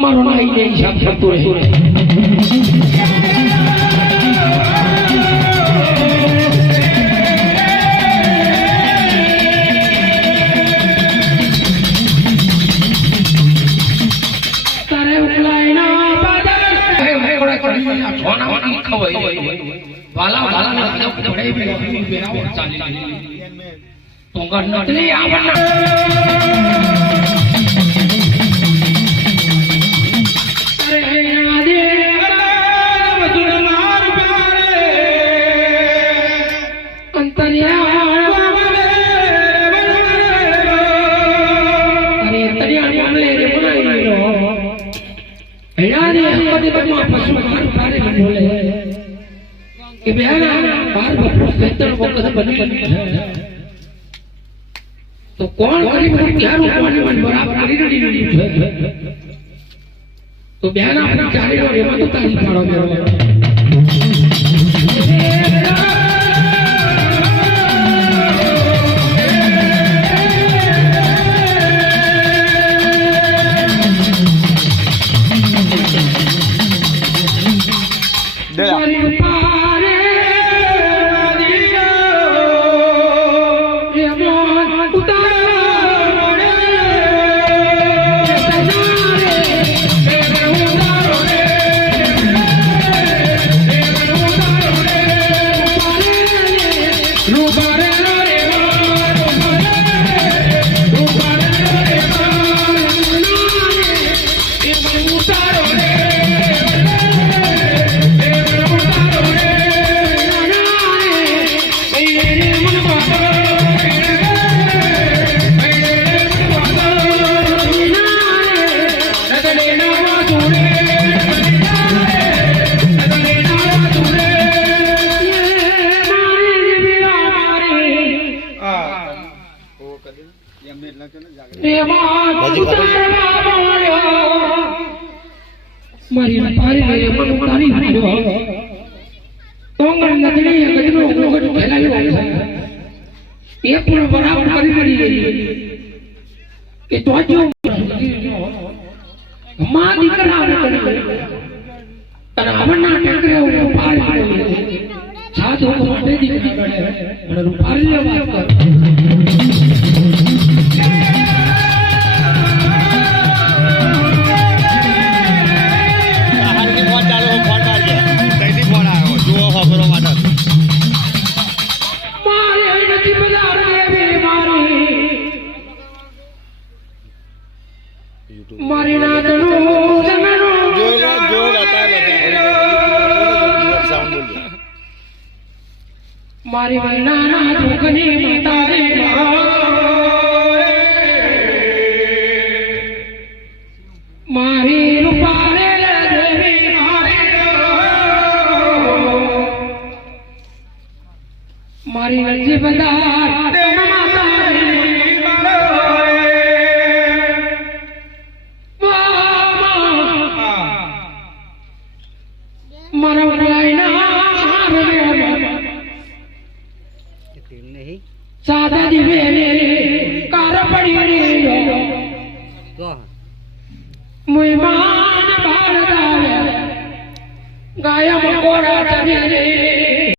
મારો નાઈ ને હિસાબ કરતો રહે તારે ઉકલાઈના બાદલ હે કોડા છોના ખવાય વાલા વાલા ને પડે બેરાવો ચાલી તોંગર નટલી આવના કે બેના બાર બપોર ખેતર વખત બની તો કોણ કરી મને ક્યારું કોની મન બરાબર કરી રહી છે તો બેના આપણે ચાલી રહ્યો એમાં તો તારી પાડો મેરો મારી પારી મન ઉતારી દીધો તોંગર નદડી ગજનો ગોગટ ફેલાયો એ પણ બરાબર કરી પડી કે તો જો માં દીકરા તને આવના ટેકરે ઉપર પારી સાધુ માટે દીકરી ગણે અને રૂપારી વાત કર મારી નાદનો જમનો જો મારી વૈનાના દુઃખની માતા રે મારી રૂપારે દેવી મારી રજી બદાર सादा दिवे कार पड़ी रे मुईमान भारत गाया मकोड़ा चले रे